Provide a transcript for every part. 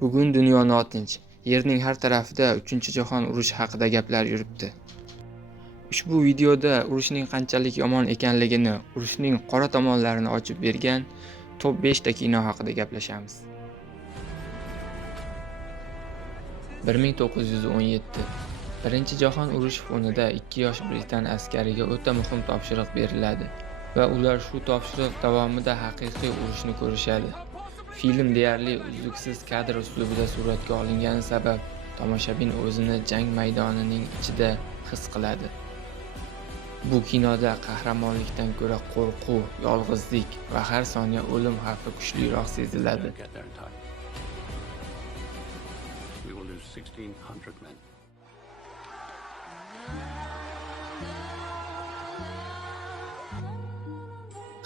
Bugun dunyo notinch. Yerning har tarafida 3-jahon urushi haqida gaplar yuribdi. Ushbu videoda urushning qanchalik yomon ekanligini, urushning qora tomonlarini ochib bergan top 5 ta kino haqida gaplashamiz. 1917. Birinchi jahon urushi fonida 2 yosh Britan askariga o'ta muhim topshiriq beriladi va ular shu topshiriq davomida haqiqiy urushni ko'rishadi. Film deyarli uzluksiz kadr uslubida suratga olingani sabab tomoshabin o'zini jang maydonining ichida his qiladi. Bu kinoda qahramonlikdan ko'ra qo'rquv, yolg'izlik va har soniya o'lim xavfi kuchliroq seziladi.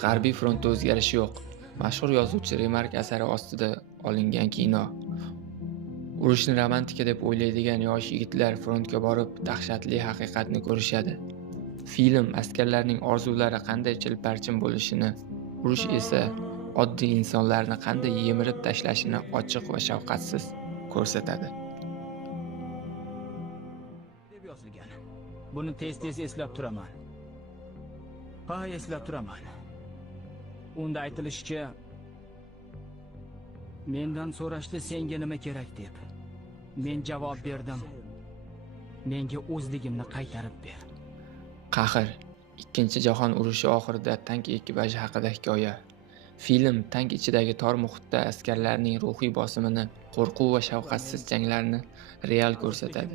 G'arbiy frontda o'zgarish yo'q. Mashhur yozuvchi Remark asari ostida olingan kino. Urushni romantika deb o'ylaydigan yosh yigitlar frontga borib dahshatli haqiqatni ko'rishadi. Film askarlarning orzulari qanday chilparchin bo'lishini, urush esa oddiy insonlarni qanday yemirib tashlashini ochiq va shafqatsiz ko'rsatadi. deb yozilgan. Buni tez-tez eslab turaman. Eslab turaman. Unda aytilishicha, mendan so'rashdi senga nima kerak deb. Men javob berdim. Menga o'zligimni qaytarib ber. Qahr. Ikkinchi jahon urushi oxirida tank ekipaji haqida hikoya. Film tank ichidagi tor muhitda askarlarning ruhiy bosimini, qo'rquv va shafqatsiz janglarni real ko'rsatadi.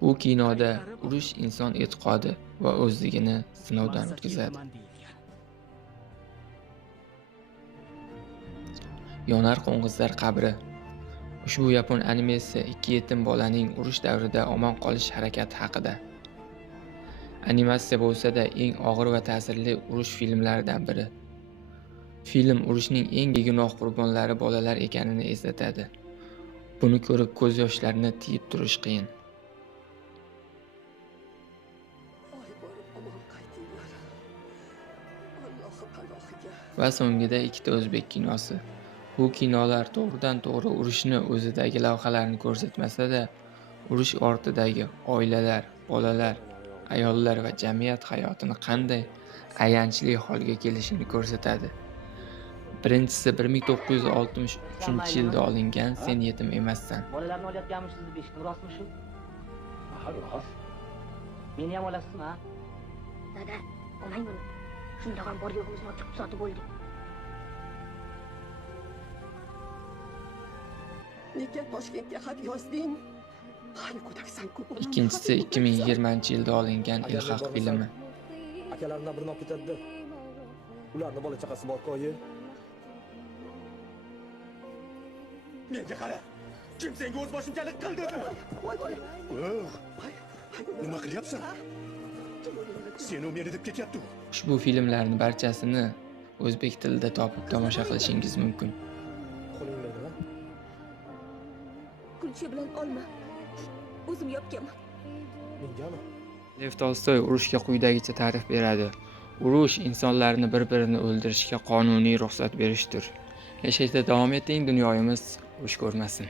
Bu kinoda urush inson e'tiqodi va o'zligini sinovdan o'tkazadi. Yonar qo'ng'izlar qabri. Ushbu yapon animesi 2 yetim bolaning urush davrida omon qolish harakati haqida. Animasiya bo'lsa-da eng og'ir va ta'sirli urush filmlaridan biri. Film urushning eng begunoh qurbonlari bolalar ekanini eslatadi. Buni ko'rib ko'z yoshlarini tiyib turish qiyin. Va so'ngida 2 ta o'zbek kinosi. Bu kinolar to'g'ridan-to'g'ri urushni o'zidagi lavhalarni ko'rsatmasa-da, urush ortidagi oilalar, bolalar, ayollar va jamiyat hayotini qanday ayanchli holga kelishini ko'rsatadi. Birinchisi 1963-yilda olingan Sen yetim emassan. Bolalarni olayotganmisiz beshikni rostmi shu? Rost. Meni ham olasizmi, ha? Dada, olang buni. Shunda ham bor yo'g'imizni ochib sotib bo'ldik. Nega Toshkentga xat yozding? Hali go'daksan-ku. Ikkinchisi 2020-yilda olingan Ilhaq filmi. Akalardan birini olib ketadi. Ularning bola chaqasi bor-ku. Menga qara. Kim senga o'z boshimchalik qildi? Voy bola. Nima qilyapsan? Seni meni deb ketyapti. Ushbu filmlarning barchasini o'zbek tilida topib tomosha qilishingiz mumkin. Qo'linglarni. Kulchi bilan olma. O'zim yopganman. Mengami? Lev Tolstoy urushga quyidagicha ta'rif beradi. Urush insonlarni bir-birini o'ldirishga qonuniy ruxsat berishdir. Yashashda davom eting, dunyomiz urush ko'rmasin.